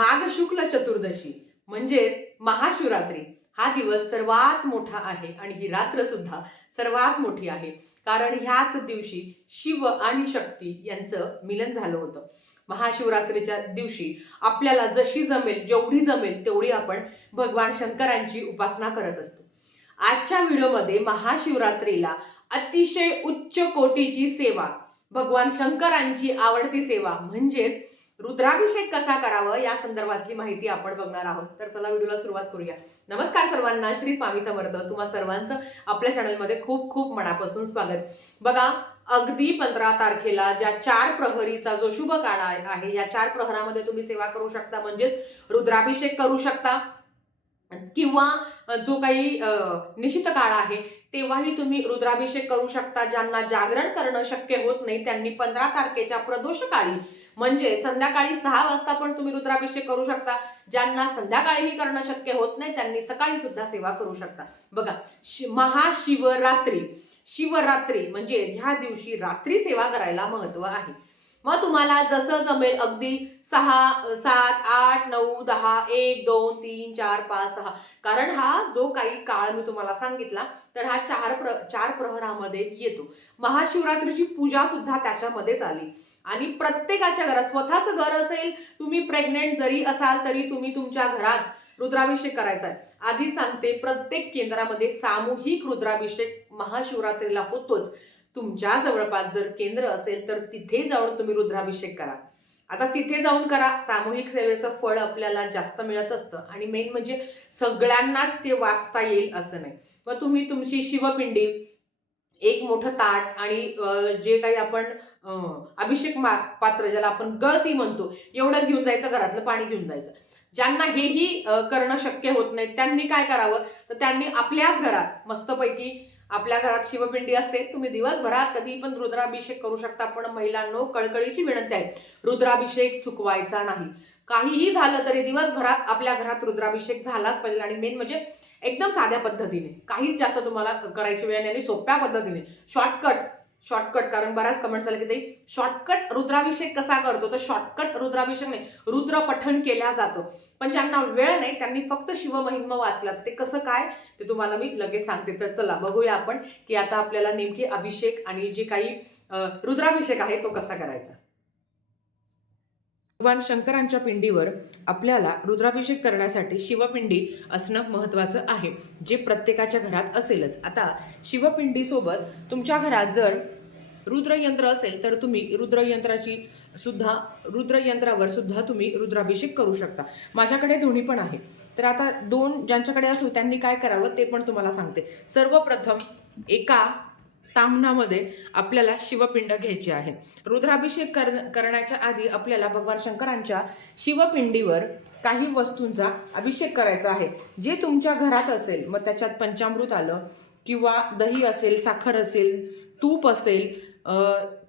माघ शुक्ल चतुर्दशी म्हणजेच महाशिवरात्री हा दिवस सर्वात मोठा आहे आणि ही रात्र सुद्धा सर्वात मोठी आहे, कारण ह्याच दिवशी शिव आणि शक्ती यांचं मिलन झालं होतं. महाशिवरात्रीच्या दिवशी आपल्याला जशी जमेल, जेवढी जमेल तेवढी आपण भगवान शंकरांची उपासना करत असतो. आजच्या व्हिडिओमध्ये महाशिवरात्रीला अतिशय उच्च कोटीची सेवा, भगवान शंकरांची आवडती सेवा म्हणजेच रुद्राभिषेक कसा करावा या संदर्भातली माहिती आपण बघणार आहोत. तर चला व्हिडिओला सुरुवात करूया. नमस्कार सर्वांना, श्री स्वामी समर्थ. तुम्हा सर्वांचं आपल्या चॅनलमध्ये खूप खूप मनापासून स्वागत. बघा, अगदी 15 तारखेला ज्या 4 प्रहरीचा जो शुभ काळ आहे, या 4 प्रहरामध्ये तुम्ही सेवा करू शकता, म्हणजेच रुद्राभिषेक करू शकता किंवा जो काही निश्चित काळ आहे तेव्हाही तुम्ही रुद्राभिषेक करू शकता. ज्यांना जागरण करणं शक्य होत नाही त्यांनी 15 तारखेच्या प्रदोष काळी म्हणजे संध्याकाळी 6 वाजता पण तुम्ही रुद्राभिषेक करू शकता. ज्यांना संध्याकाळीही करणं शक्य होत नाही त्यांनी सकाळी सुद्धा सेवा करू शकता. बघा, महाशिवरात्री, शिवरात्री म्हणजे ह्या दिवशी रात्री सेवा करायला महत्व आहे. मग तुम्हाला जसं जमेल अगदी 6, 7, 8, 9, 10, 1, 2, 3, 4, 5, 6, कारण हा जो काही काळ मी तुम्हाला सांगितला तर हा 4 प्रहरामध्ये येतो. महाशिवरात्रीची पूजा सुद्धा त्याच्यामध्येच आली आणि प्रत्येकाच्या घरात, स्वतःचं घर असेल, तुम्ही प्रेग्नेंट जरी असाल तरी तुम्ही तुमच्या घरात रुद्राभिषेक करायचा आहे. आधी सांगते, प्रत्येक केंद्रामध्ये सामूहिक रुद्राभिषेक महाशिवरात्रीला होतोच. तुमच्या जवळपास जर केंद्र असेल तर तिथे जाऊन तुम्ही रुद्राभिषेक करा. आता तिथे जाऊन करा, सामूहिक सेवेचं फळ आपल्याला जास्त मिळत असतं आणि मेन म्हणजे सगळ्यांनाच ते वाचता येईल असं नाही. मग तुम्ही तुमची शिवपिंडी, एक मोठं ताट आणि जे काही आपण अभिषेक पात्र, ज्याला आपण गळती म्हणतो, एवढं घेऊन जायचं, घरातलं पाणी घेऊन जायचं. ज्यांना हेही करणं शक्य होत नाही त्यांनी काय करावं, तर त्यांनी आपल्याच घरात मस्तपैकी, आपल्या घरात शिवपिंडी असते, तुम्ही दिवसभरात कधी पण रुद्राभिषेक करू शकता. पण महिलांनो, कळकळीची विनंती आहे, रुद्राभिषेक चुकवायचा नाही. काहीही झालं तरी दिवसभरात आपल्या घरात रुद्राभिषेक झालाच पाहिजे आणि मेन म्हणजे एकदम साध्या पद्धतीने, काहीच जास्त तुम्हाला करायची वेळ नाही, सोप्या पद्धतीने, शॉर्टकट. कारण बऱ्याच कमेंट झाले की ते शॉर्टकट रुद्राभिषेक कसा करतो, तर शॉर्टकट रुद्राभिषेक नाही, रुद्र पठण केल्या जातं. पण ज्यांना वेळ नाही त्यांनी फक्त शिवमहिमा वाचला, ते कसं काय ते तुम्हाला मी लगेच सांगते. तर चला बघूया आपण की आता आपल्याला नेमकी अभिषेक आणि जे काही रुद्राभिषेक आहे तो कसा करायचा. भगवान शंकरांच्या पिंडीवर आपल्याला रुद्राभिषेक करण्यासाठी शिवपिंडी असणं महत्त्वाचं आहे, जे प्रत्येकाच्या घरात असेलच. आता शिवपिंडीसोबत तुमच्या घरात जर रुद्रयंत्र असेल तर तुम्ही रुद्रयंत्रावर सुद्धा तुम्ही रुद्राभिषेक करू शकता. माझ्याकडे दोन्ही पण आहे. तर आता ज्यांच्याकडे असेल त्यांनी काय करावं ते पण तुम्हाला सांगते. सर्वप्रथम एका ताम्हणामध्ये आपल्याला शिवपिंड घ्यायची आहे. रुद्राभिषेक करण्याच्या आधी आपल्याला भगवान शंकरांच्या शिवपिंडीवर काही वस्तूंचा अभिषेक करायचा आहे. जे तुमच्या घरात असेल, मग त्याच्यात पंचामृत आलं किंवा दही असेल, साखर असेल, तूप असेल,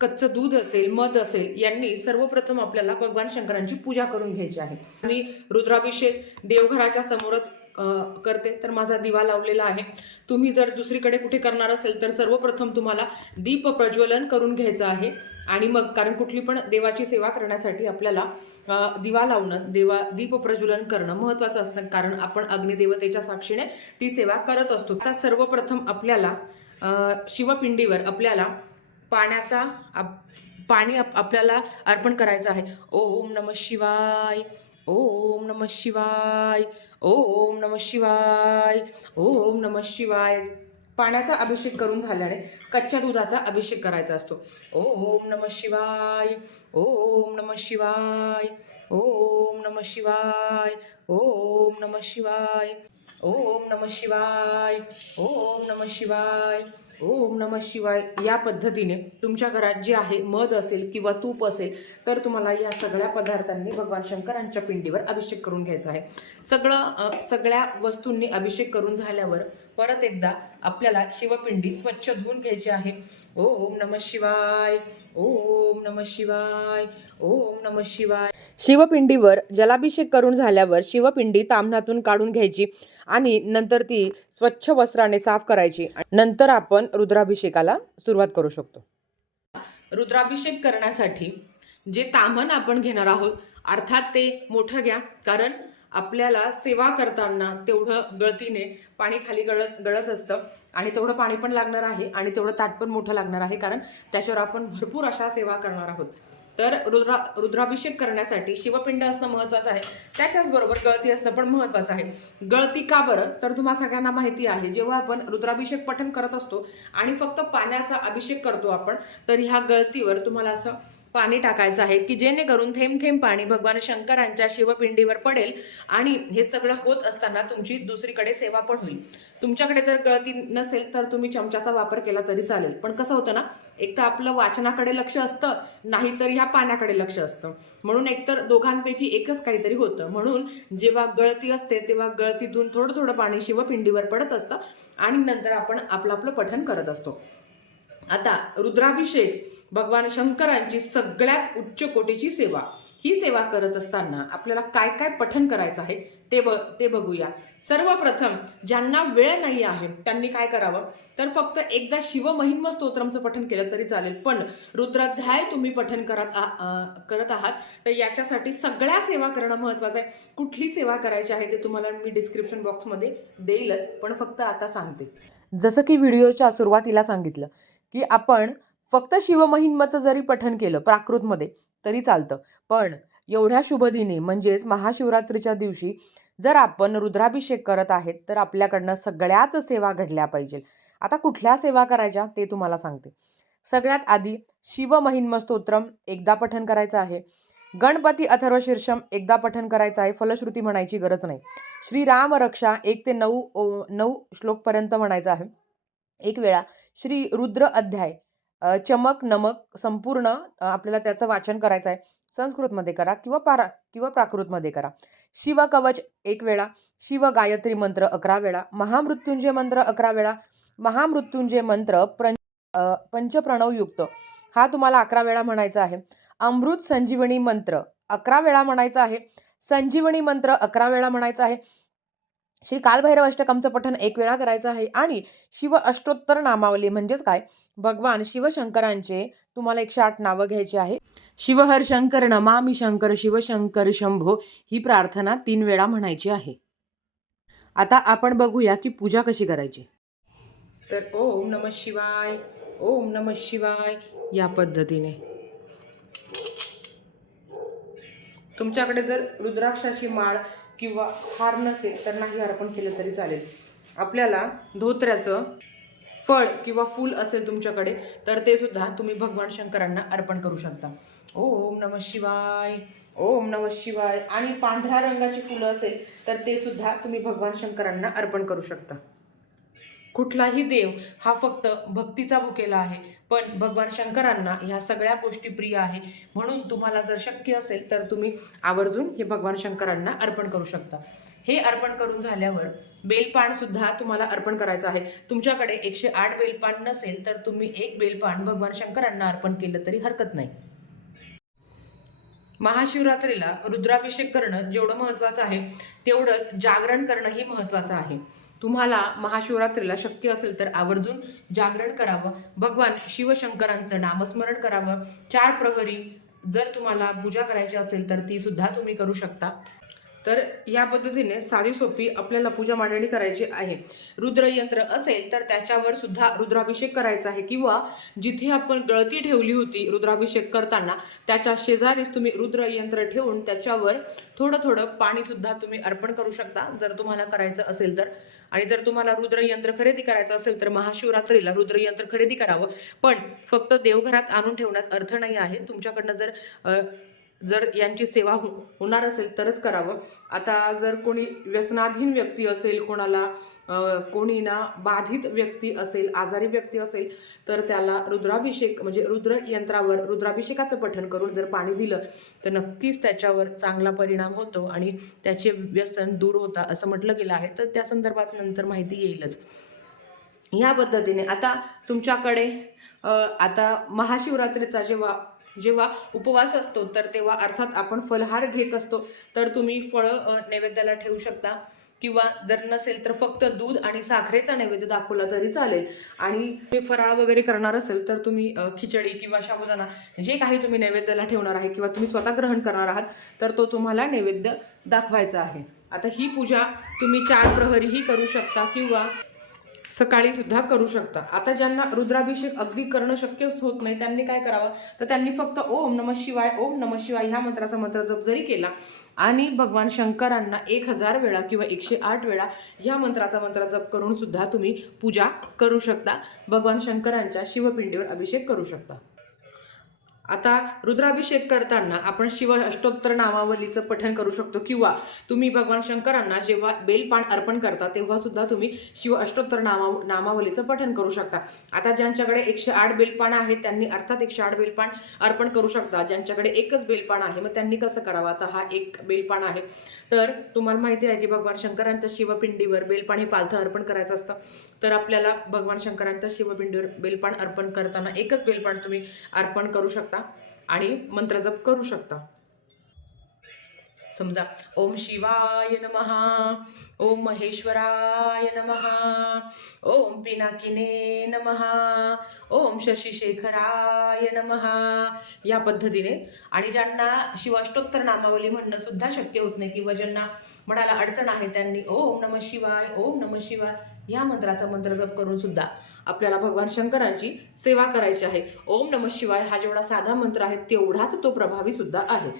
कच्चं दूध असेल, मध असेल, यांनी सर्वप्रथम आपल्याला भगवान शंकरांची पूजा करून घ्यायची आहे. मी रुद्राभिषेक देवघराच्या समोरच करते, तर माझा दिवा लावलेला आहे. तुम्ही जर दुसरीकडे कुठे करणार असेल तर सर्वप्रथम तुम्हाला दीप प्रज्वलन करून घ्यायचं आहे आणि मग, कारण कुठली पण देवाची सेवा करण्यासाठी आपल्याला दिवा लावणं, दीप प्रज्वलन करणं महत्त्वाचं असतं, कारण आपण अग्निदेवतेच्या साक्षीने ती सेवा करत असतो. आता सर्वप्रथम आपल्याला शिवपिंडीवर आपल्याला पाणी आपल्याला अर्पण करायचं आहे. ओम नमः शिवाय, ओम नमः शिवाय, ओम नमः शिवाय, ओम नमः शिवाय. पाण्याचा अभिषेक करून झाल्याने कच्च्या दुधाचा अभिषेक करायचा असतो. ओम नमः शिवाय, ओम नमः शिवाय, ओम नमः शिवाय, ओम नमः शिवाय, ओम नमः शिवाय, ओम नमः शिवाय, ओम नमः शिवाय. या पद्धतीने तुमच्या घरात जे आहे, मध असेल किंवा तूप असेल तर तुम्हाला या सगळ्या पदार्थांनी भगवान शंकरांच्या पिंडीवर अभिषेक करून घ्यायचा आहे. सगळ्या वस्तूंनी अभिषेक करून झाल्यावर परत एकदा आपल्याला शिवपिंडी स्वच्छ धुवून घ्यायची आहे. ओम नमः शिवाय, ओम नमः शिवाय, ओम नमः शिवाय. शिवपिंडीवर जलाभिषेक करून झाल्यावर शिवपिंडी ताम्हणातून काढून घ्यायची आणि नंतर ती स्वच्छ वस्त्राने साफ करायची. नंतर आपण रुद्राभिषेकाला सुरुवात करू शकतो. रुद्राभिषेक करण्यासाठी जे ताम्हण आपण घेणार आहोत अर्थात ते मोठं घ्या, कारण आपल्याला सेवा करताना तेवढं गळतीने पाणी खाली गळत गळत असतं आणि तेवढं पाणी पण लागणार आहे आणि तेवढं ताट पण मोठं लागणार आहे, कारण त्याच्यावर आपण भरपूर अशा सेवा करणार आहोत. तर रुद्राभिषेक करण्यासाठी शिवपिंड असणं महत्वाचं आहे, त्याच्याच बरोबर गळती असणं पण महत्वाचं आहे. गळती का बरं, तर तुम्हा सगळ्यांना माहिती आहे जेव्हा आपण रुद्राभिषेक पठण करत असतो आणि फक्त पाण्याचा अभिषेक करतो आपण, तर ह्या गळतीवर तुम्हाला असं पाणी टाकायचं आहे की जेणेकरून थेंब थेंब पाणी भगवान शंकरांच्या शिवपिंडीवर पडेल आणि हे सगळं होत असताना तुमची दुसरीकडे सेवा पण होईल. तुमच्याकडे जर गळती नसेल तर तुम्ही चमच्याचा वापर केला तरी चालेल, पण कसं होतं ना, एक तर आपलं वाचनाकडे लक्ष असतं, नाहीतर ह्या पाण्याकडे लक्ष असतं, म्हणून एकतर दोघांपैकी एकच काहीतरी होतं. म्हणून जेव्हा गळती असते तेव्हा गळतीतून थोडं थोडं पाणी शिवपिंडीवर पडत असतं आणि नंतर आपण आपलं आपलं पठण करत असतो. आता रुद्राभिषेक भगवान शंकरांची सगळ्यात उच्च कोटीची सेवा. ही सेवा करत असताना आपल्याला काय काय पठण करायचं आहे ते बघूया. सर्वप्रथम ज्यांना वेळ नाही आहे त्यांनी काय करावं, तर फक्त एकदा शिवमहिम्न स्तोत्रमचं पठण केलं तरी चालेल, पण रुद्राध्याय तुम्ही पठण करत आहात तर याच्यासाठी सगळ्या सेवा करणं महत्वाचं आहे. कुठली सेवा करायची आहे ते तुम्हाला मी डिस्क्रिप्शन बॉक्समध्ये देईलच, पण फक्त आता सांगते. जसं की व्हिडिओच्या सुरुवातीला सांगितलं की आपण फक्त शिवमहिम्नचं जरी पठण केलं प्राकृतमध्ये तरी चालतं, पण एवढ्या शुभदिनी म्हणजेच महाशिवरात्रीच्या दिवशी जर आपण रुद्राभिषेक करत आहेत तर आपल्याकडनं सगळ्याच सेवा घडल्या पाहिजे. आता कुठल्या सेवा करायच्या ते तुम्हाला सांगते. सगळ्यात आधी शिवमहिम्न स्तोत्रम एकदा पठण करायचं आहे. गणपती अथर्व शीर्षम एकदा पठण करायचं आहे, फलश्रुती म्हणायची गरज नाही. श्रीराम रक्षा 1 ते 9 श्लोकपर्यंत म्हणायचं आहे. एक वेळा श्री रुद्र अध्याय चमक नमक संपूर्ण आपल्याला त्याचं वाचन करायचं आहे. संस्कृतमध्ये करा किंवा प्राकृतमध्ये करा. शिव कवच एक वेळा, शिव गायत्री मंत्र 11 वेळा, महामृत्युंजय मंत्र 11 वेळा, महामृत्युंजय मंत्र पंचप्रणव युक्त हा तुम्हाला 11 वेळा म्हणायचा आहे. अमृत संजीवनी मंत्र 11 वेळा म्हणायचा आहे. संजीवनी मंत्र 11 वेळा म्हणायचा आहे. श्री कालभैरव अष्टकमचं पठण 1 वेळा करायचं आहे आणि शिव अष्टोत्तर नामावली म्हणजेच काय, भगवान शिवशंकरांचे तुम्हाला 108 नावं घ्यायची आहे. शिवहर शंकर नमामि शंकर शिवशंकर शंभो ही प्रार्थना 3 वेळा म्हणायची आहे. आता आपण बघूया की पूजा कशी करायची. तर ओम नमः शिवाय, ओम नमः शिवाय या पद्धतीने. तुमच्याकडे जर रुद्राक्षाची माळ किंवा हार नसेल तर नाही अर्पण केलं तरी चालेल. आपल्याला धोत्र्याचं फळ किंवा फूल असेल तुमच्याकडे तर ते सुद्धा तुम्ही भगवान शंकरांना अर्पण करू शकता. ओम नमः शिवाय, ओम नमः शिवाय. आणि पांढऱ्या रंगाची फुलं असेल तर ते सुद्धा तुम्ही भगवान शंकरांना अर्पण करू शकता. कुठलाही देव हा फक्त भक्तीचा भुकेला आहे, पण भगवान शंकरांना ह्या सगळ्या गोष्टी प्रिय आहे, म्हणून तुम्हाला जर शक्य असेल तर तुम्ही आवर्जून हे भगवान शंकरांना अर्पण करू शकता. हे अर्पण करून झाल्यावर बेलपान सुद्धा तुम्हाला अर्पण करायचं आहे. तुमच्याकडे 108 बेलपान नसेल तर तुम्ही 1 बेलपान भगवान शंकरांना अर्पण केलं तरी हरकत नाही. महाशिवरात्रीला रुद्राभिषेक करणं जेवढं महत्त्वाचं आहे तेवढंच जागरण करणंही महत्त्वाचं आहे. तुम्हाला महाशिवरात्रीला शक्य असेल तर आवर्जून जागरण करावं, भगवान शिवशंकरांचं नामस्मरण करावं. 4 प्रहरी जर तुम्हाला पूजा करायची असेल तर ती सुद्धा तुम्ही करू शकता. तर या पद्धतीने साधी सोपी आपल्याला पूजा मांडणी करायची आहे. रुद्रयंत्र असेल तर त्याच्यावर सुद्धा रुद्राभिषेक करायचा आहे, किंवा जिथे आपण गळती ठेवली होती रुद्राभिषेक करताना त्याच्या शेजारीच तुम्ही रुद्रयंत्र ठेवून त्याच्यावर थोडं थोडं पाणी सुद्धा तुम्ही अर्पण करू शकता जर तुम्हाला करायचं असेल तर. आणि जर तुम्हाला रुद्रयंत्र खरेदी करायचं असेल तर महाशिवरात्रीला रुद्रयंत्र खरेदी करावं, पण फक्त देवघरात आणून ठेवण्यात अर्थ नाही आहे. तुमच्याकडनं जर यांची सेवा होणार असेल तरच करावं. आता जर कोणी व्यसनाधीन व्यक्ती असेल, कोणी ना बाधित व्यक्ती असेल, आजारी व्यक्ती असेल तर त्याला रुद्राभिषेक म्हणजे रुद्रयंत्रावर रुद्राभिषेकाचं पठण करून जर पाणी दिलं तर नक्कीच त्याच्यावर चांगला परिणाम होतो आणि त्याचे व्यसन दूर होता असं म्हटलं गेलं आहे. तर त्या संदर्भात नंतर माहिती येईलच. ह्या पद्धतीने आता तुमच्याकडे आता महाशिवरात्रीचा जेव्हा उपवास असतो तर तेव्हा अर्थात आपण फलहार घेत असतो, तर तुम्ही फळं नैवेद्याला ठेवू शकता. किंवा जर नसेल तर फक्त दूध आणि साखरेचा नैवेद्य दाखवला तरी चालेल. आणि ते फराळ वगैरे करणार असेल तर तुम्ही खिचडी किंवा साबुदाणा जे काही तुम्ही नैवेद्याला ठेवणार आहे किंवा तुम्ही स्वतः ग्रहण करणार आहात तर तो तुम्हाला नैवेद्य दाखवायचा आहे. आता ही पूजा तुम्ही 4 प्रहरीही करू शकता किंवा सकाळी सुद्धा करू शकता. आता ज्यांना रुद्राभिषेक अगदी करणं शक्यच होत नाही त्यांनी काय करावं, तर त्यांनी फक्त ओम नमः शिवाय ओम नमः शिवाय ह्या मंत्राचा मंत्र जप जरी केला आणि भगवान शंकरांना 1000 वेळा किंवा 108 वेळा ह्या मंत्राचा मंत्र जप करून सुद्धा तुम्ही पूजा करू शकता. भगवान शंकरांच्या शिवपिंडीवर अभिषेक करू शकता. आता रुद्राभिषेक करताना आपण शिव अष्टोत्तर नामावलीचं पठण करू शकतो किंवा तुम्ही भगवान शंकरांना जेव्हा बेलपान अर्पण करता तेव्हा सुद्धा तुम्ही शिव अष्टोत्तर नामावलीचं पठण करू शकता. आता ज्यांच्याकडे 108 बेलपान आहे त्यांनी अर्थात 108 बेलपान अर्पण करू शकता. ज्यांच्याकडे एकच बेलपान आहे मग त्यांनी कसं करावं. आता हा एक बेलपान आहे तर तुम्हाला माहिती आहे की भगवान शंकरांच्या शिवपिंडीवर बेलपान हे पालथं अर्पण करायचं असतं. तर आपल्याला भगवान शंकरांच्या शिवपिंडीवर बेलपान अर्पण करताना एकच बेलपान तुम्ही अर्पण करू शकता आणि मंत्रजप करू शकता. समजा ओम शिवाय नमः, ओम महेश्वराय नमः, ओम पिनाकिने नमः, ओम शशिशेखराय नमः या पद्धतीने. आणि ज्यांना शिवाष्टोत्तर नामावली म्हणणं सुद्धा शक्य होत नाही किंवा ज्यांना म्हणायला अडचण आहे त्यांनी ओम नमः शिवाय या मंत्राचा मंत्रजप करून सुद्धा आपल्याला भगवान शंकरांची सेवा करायची आहे. ओम नमः शिवाय हा जेवढा साधा मंत्र आहे तेवढाच तो प्रभावी सुद्धा आहे.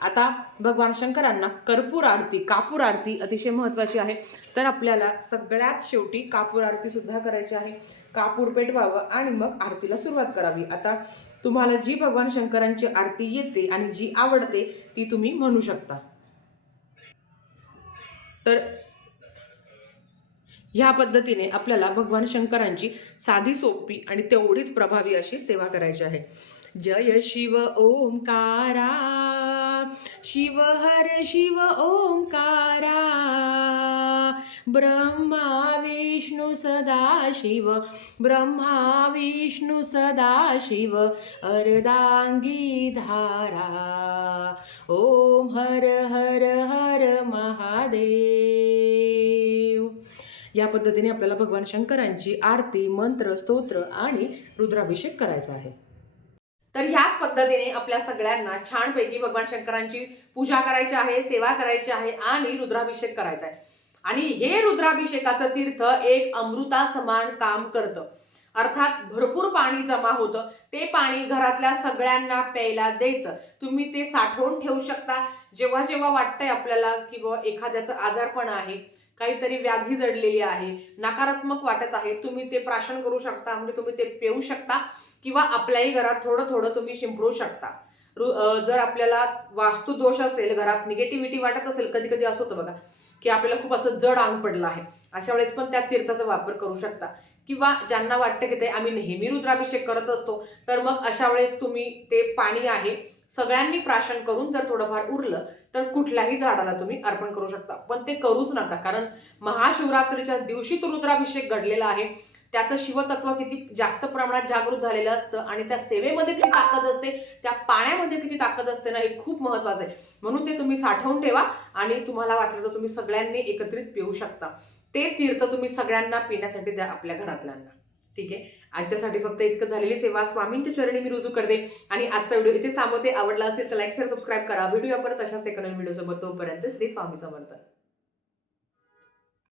आता भगवान शंकरांना कर्पूर आरती, कापूर आरती अतिशय महत्त्वाची आहे. तर आपल्याला सगळ्यात शेवटी कापूर आरती सुद्धा करायची आहे. कापूर पेटवावं आणि मग आरतीला सुरुवात करावी. आता तुम्हाला जी भगवान शंकरांची आरती येते आणि जी आवडते ती तुम्ही म्हणू शकता. तर ह्या पद्धतीने आपल्याला भगवान शंकरांची साधी सोपी आणि तेवढीच प्रभावी अशी सेवा करायची आहे. जय शिव ओंकारा, शिव हर शिव ओंकारा, ब्रह्मा विष्णू सदा शिव, ब्रह्मा विष्णू सदा शिव, अर्धांगी धारा, ओम हर हर हर महादेव. या पद्धतीने आपल्याला भगवान शंकरांची आरती, मंत्र, स्तोत्र आणि रुद्राभिषेक करायचा आहे. तर ह्याच पद्धतीने आपल्या सगळ्यांना छानपैकी भगवान शंकरांची पूजा करायची आहे, सेवा करायची आहे आणि रुद्राभिषेक करायचा आहे. आणि हे रुद्राभिषेकाचं तीर्थ एक अमृता समान काम करतं. अर्थात भरपूर पाणी जमा होतं. ते पाणी घरातल्या सगळ्यांना प्यायला द्यायचं. तुम्ही ते साठवून ठेवू शकता. जेव्हा जेव्हा वाटतंय आपल्याला की बाबा एखाद्याचं आजारपण आहे, काहीतरी व्याधी जडलेली आहे, नकारात्मक वाटत आहे, तुम्ही ते प्राशन करू शकता. म्हणजे तुम्ही ते पिऊ शकता किंवा आपल्याही घरात थोडं थोडं तुम्ही शिंपडू शकता. जर आपल्याला वास्तुदोष असेल, घरात निगेटिव्हिटी वाटत असेल, कधी कधी असं होतं बघा की आपल्याला खूप असं जड अंग पडलं आहे, अशा वेळेस पण त्या तीर्थाचा वापर करू शकता. किंवा ज्यांना वाटतं की ते आम्ही नेहमी रुद्राभिषेक करत असतो तर मग अशा वेळेस तुम्ही ते पाणी आहे सगळ्यांनी प्राशन करून जर थोडंफार उरलं तर कुठल्याही झाडाला तुम्ही अर्पण करू शकता. पण ते करूच नका, कारण महाशिवरात्रीच्या दिवशी तो रुद्राभिषेक घडलेला आहे. त्याचं शिवतत्व किती जास्त प्रमाणात जागृत झालेलं असतं आणि त्या सेवेमध्ये किती ताकद असते, त्या पाण्यामध्ये किती ताकद असते ना, हे खूप महत्वाचं आहे. म्हणून ते तुम्ही साठवून ठेवा आणि तुम्हाला वाटलं तर तुम्ही सगळ्यांनी एकत्रित पिऊ शकता. ते तीर्थ तुम्ही सगळ्यांना पिण्यासाठी द्या आपल्या घरातल्यांना. ठीक आहे, आजच्यासाठी फक्त इतकं. झालेली सेवा स्वामींच्या चरणी मी रुजू करते आणि आजचा व्हिडिओ इथे थांबवते. आवडला असेल तर लाईक शेअर सबस्क्राईब करा. व्हिडिओ परत अशाच एका नवीन व्हिडिओ सोबत. तोपर्यंत श्री स्वामी समर्थ.